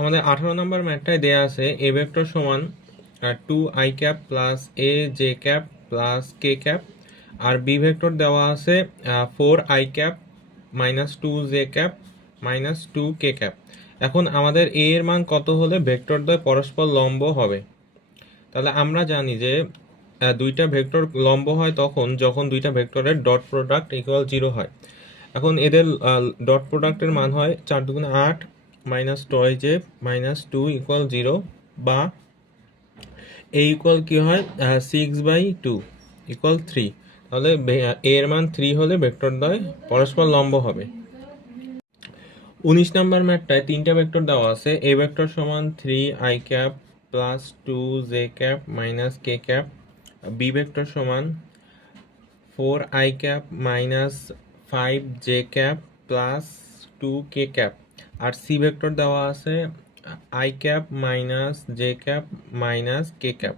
আমাদের আঠারো নম্বর ম্যাটটায় দেয়া আছে এ ভেক্টর সমান two I cap plus A J cap plus K cap R B vector দেওয়া আছে four I cap minus two J cap minus two K cap এখন আমাদের এ এর মান কত হলে ভেক্টর দ্বয় পরস্পর লম্ব হবে? তাহলে আমরা জানি যে দুইটা ভেক্টর লম্ব হয় তখন যখন দুইটা ভেক্টরের ডট প্রোডাক্ট ইকুয়াল জিরো হয়। এখন এদের ডট প্রোডাক্টের মান হয় চার দুগুণে আট মাইনাস টয় যে মাইনাস টু ইকুয়াল জিরো বা এ ইকুয়াল কি হয়? Six by two equal three তাহলে এর মান থ্রি হলে ভেক্টর দ্বয় পরস্পর লম্ব হবে। উনিশ নাম্বার ম্যাটটায় তিনটা ভেক্টর দেওয়া আছে। এ ভেক্টর সমান three I cap plus two J cap minus K cap B vector সমান four I cap minus five J cap plus two K cap R C vector দেওয়া আছে I cap minus J cap minus K cap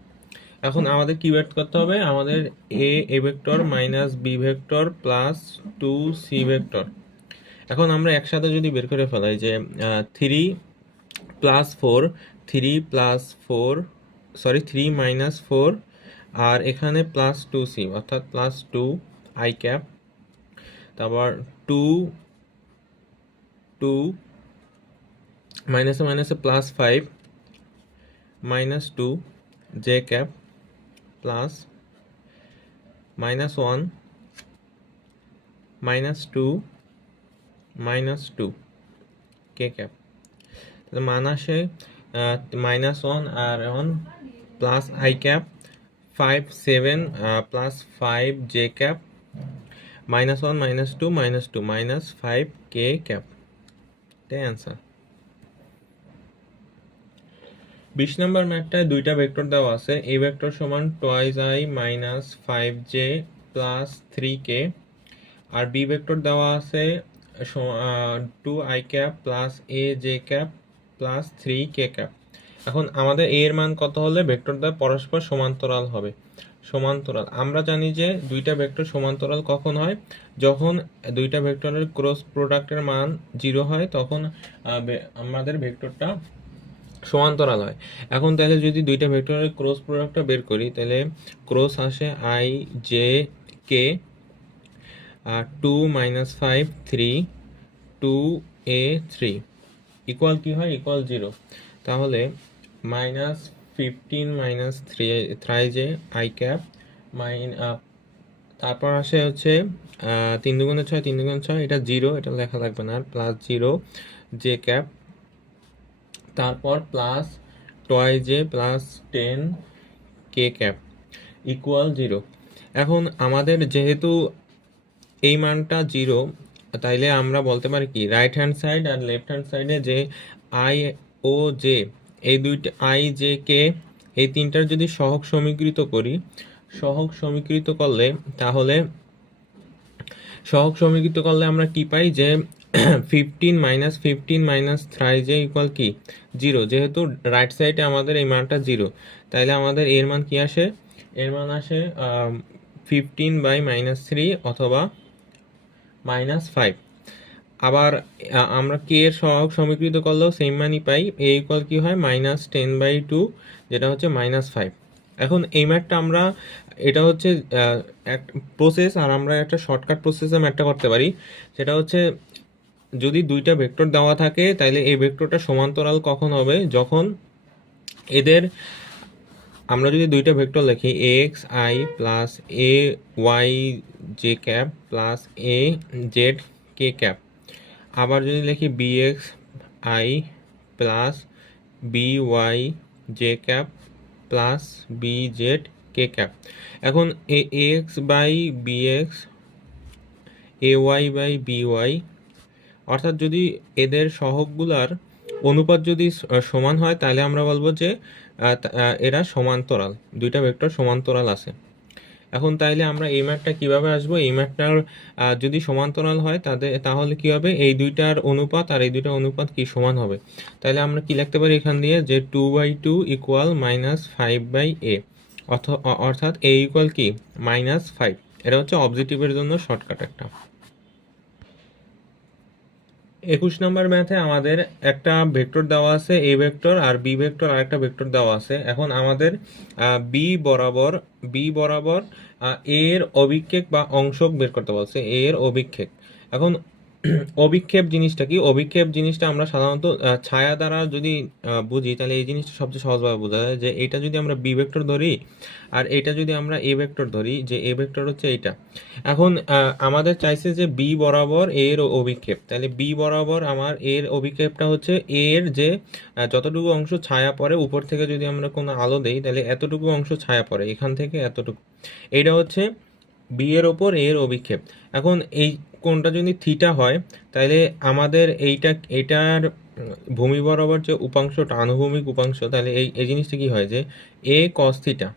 এখন আমাদের কি বের করতে হবে? আমাদের A A vector minus B vector plus two C vector এখন আমরা একসাথে যদি বের করে ফেলাই যে three plus four three plus four sorry three minus four আর এখানে প্লাস টু সি অর্থাৎ প্লাস টু আই ক্যাপ তারপর টু টু মাইনাসে মাইনাসে plus five minus two J cap plus minus one minus two minus two K cap তাহলে মান minus one R one plus I cap five seven plus five J cap minus one minus two minus two minus five K cap এটাই answer বিশ নম্বর ম্যাটটায় দুইটা vector দেওয়া আছে। এই vector সমান twice I minus five J plus three K R B vector দেওয়া আছে two I cap plus A J cap plus three K cap এখন আমাদের এর মান কত হলে ভেক্টর দ্বয় পরস্পর সমান্তরাল হবে? সমান্তরাল। আমরা জানি যে দুইটা ভেক্টর সমান্তরাল কখন হয়? যখন দুইটা ভেক্টরের ক্রস প্রোডাক্টের মান জিরো হয়, তখন আমাদের ভেক্টরটা সমান্তরাল হয় এখন তাহলে যদি দুইটা ভেক্টরের ক্রস প্রোডাক্টটা বের করি, তাহলে ক্রস আসে I J K two minus five three two A three equal কি হয়? ইকুয়াল জিরো তাহলে minus fifteen minus three থ্রাই J I cap mine তারপর আসে হচ্ছে তিন দুগুণে ছয়, তিন দুগুণে ছয়, এটা জিরো এটা লেখা লাগবে না প্লাস জিরো জে ক্যাপ তারপর plus toy J plus ten K cap equal zero এখন আমাদের যেহেতু এই মানটা জিরো তাইলে আমরা বলতে পারি কি রাইট হ্যান্ড সাইড আর লেফট হ্যান্ড সাইডে যে আই ও জে এই দুইটা আই জে কে এই তিনটার যদি সহগ সমীকৃত করি, সহগ সমীকৃত করলে তাহলে, সহগ সমীকৃত করলে আমরা কি পাই যে fifteen minus fifteen minus থ্রাই J equal কি? জিরো যেহেতু রাইট সাইডে আমাদের এই মানটা জিরো তাইলে আমাদের এর মান কি আসে? এর মান আসে ফিফটিন বাই মাইনাস থ্রি অথবা মাইনাস ফাইভ আবার আমরা কে এর সহগ সমীকৃত করলেও সেম মানই পাই। এ ইকুয়াল কি হয়? মাইনাস টেন বাই টু যেটা হচ্ছে মাইনাস ফাইভ এখন এই ম্যাথটা আমরা, এটা হচ্ছে এক প্রসেস আর আমরা একটা শর্টকাট প্রসেসে ম্যাথটা করতে পারি। সেটা হচ্ছে যদি দুইটা ভেক্টর দেওয়া থাকে তাহলে এই ভেক্টরটা সমান্তরাল কখন হবে? যখন এদের, আমরা যদি দুইটা ভেক্টর লিখি X I plus A Y J cap plus A Z K cap আবার যদি লিখি B X I plus B Y J cap plus B Z K cap এখন A X by B X A Y by B Y অর্থাৎ যদি এদের সহগগুলার অনুপাত যদি সমান হয় তাহলে আমরা বলব যে এরা সমান্তরাল। দুইটা ভেক্টর সমান্তরাল আছে। এখন তাইলে আমরা এই ম্যাটটা কীভাবে আসব? এই ম্যাটটার আহ, যদি সমান্তরাল হয় তাদের তাহলে কি হবে? এই দুইটার অনুপাত আর এই দুইটার অনুপাত কি সমান হবে? তাহলে আমরা কি লিখতে পারি এখান দিয়ে? যে two by two equal minus five by A অর্থাৎ এ ইকুয়াল কি? মাইনাস ফাইভ এটা হচ্ছে অবজেক্টিভের জন্য শর্টকাট একটা। একুশ নম্বর ম্যাথে আমাদের একটা ভেক্টর দেওয়া আছে এ ভেক্টর আর বি ভেক্টর আর একটা ভেক্টর দেওয়া আছে। এখন আমাদের বি বরাবর বি বরাবর এর অভিক্ষেপ বা অংশক বের করতে বলছে এর অভিক্ষেপ। এখন অভিক্ষেপ জিনিসটা কি? অভিক্ষেপ জিনিসটা আমরা সাধারণত ছায়া দ্বারা যদি বুঝি, তাহলে এই জিনিসটা সবচেয়ে সহজভাবে বোঝা যায় যে এটা যদি আমরা বি ভেক্টর ধরি, আর এটা যদি আমরা এ ভেক্টর ধরি, যে এ ভেক্টর হচ্ছে এইটা এখন আমাদের চাইছে যে বি বরাবর এর অভিক্ষেপ। তাহলে বি বরাবর আমার এর অভিক্ষেপটা হচ্ছে এর যে যতটুকু অংশ ছায়া পড়ে, উপর থেকে যদি আমরা কোনো আলো দেই, তাহলে এতটুকু অংশ ছায়া পড়ে, এখান থেকে এতটুকু। এইটা হচ্ছে বি এর ওপর এর অভিক্ষেপ। এখন এই কোণটা যদি থিটা হয় তাহলে আমাদের এইটা, এটার ভূমি বরাবর যে উপাংশটা আনুভূমিক উপাংশ তাহলে এই এই জিনিসটা কি হয় যে এ কস থিটা।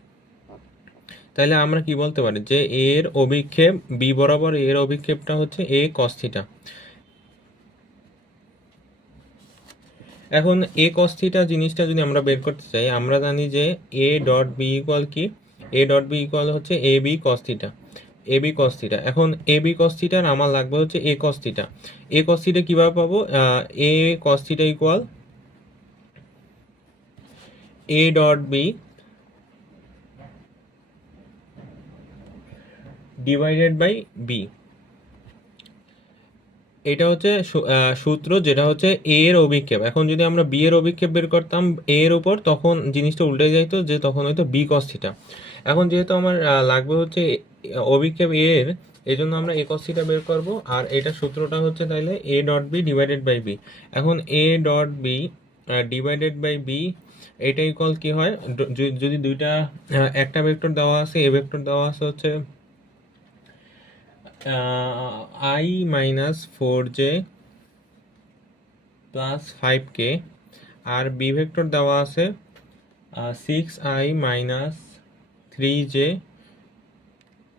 তাহলে আমরা কি বলতে পারি যে এর অভিক্ষেপ বি বরাবর এর অভিক্ষেপটা হচ্ছে এ কস থিটা। এখন এ কস থিটা জিনিসটা যদি আমরা বের করতে চাই, আমরা জানি যে এ ডট বি ইকুয়াল কি? এ ডট বি ইকুয়াল হচ্ছে A B cos theta. A B cos এখন এ বি কস থিটার আমার লাগবে হচ্ছে এ কস থিটা এ কস কীভাবে পাবো? A cos theta equal A dot B divided by B এটা হচ্ছে সূত্র যেটা হচ্ছে এ এর অভিক্ষেপ। এখন যদি আমরা বি এর অভিক্ষেপ বের করতাম এ এর উপর, তখন জিনিসটা উল্টে যাইতো যে তখন হয়তো বি কস থিটা এখন যেহেতু আমার লাগবে হচ্ছে অভিক্ষেপ এ এর এই জন্য আমরা এ কস থিটা বের করব। আর এটা সূত্রটা হচ্ছে তাইলে A dot B divided by B এখন A dot B divided by B এটা ইকুয়াল কি হয়? যদি দুইটা একটা ভেক্টর দেওয়া আছে এ ভেক্টর দেওয়া আছে হচ্ছে minus four J plus five K আর বি ভেক্টর দেওয়া আছে six I minus three J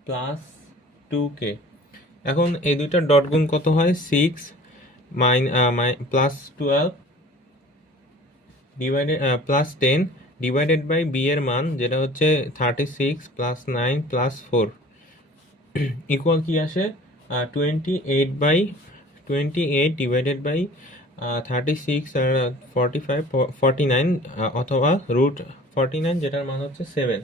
plus two K এখন এই দুইটার ডট গুণ কত হয়? Six mine plus twelve divided plus ten divided by B এর মান, যেটা হচ্ছে thirty six plus nine plus four equal কি আসে? Twenty eight by twenty eight divided by thirty six R forty five forty nine অথবা root forty nine যেটার মান হচ্ছে সেভেন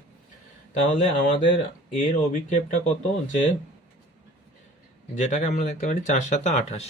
তাহলে আমাদের এর অভিক্ষেপটা কত? যে, যেটাকে আমরা দেখতে পারি চার সাথে আঠাশ।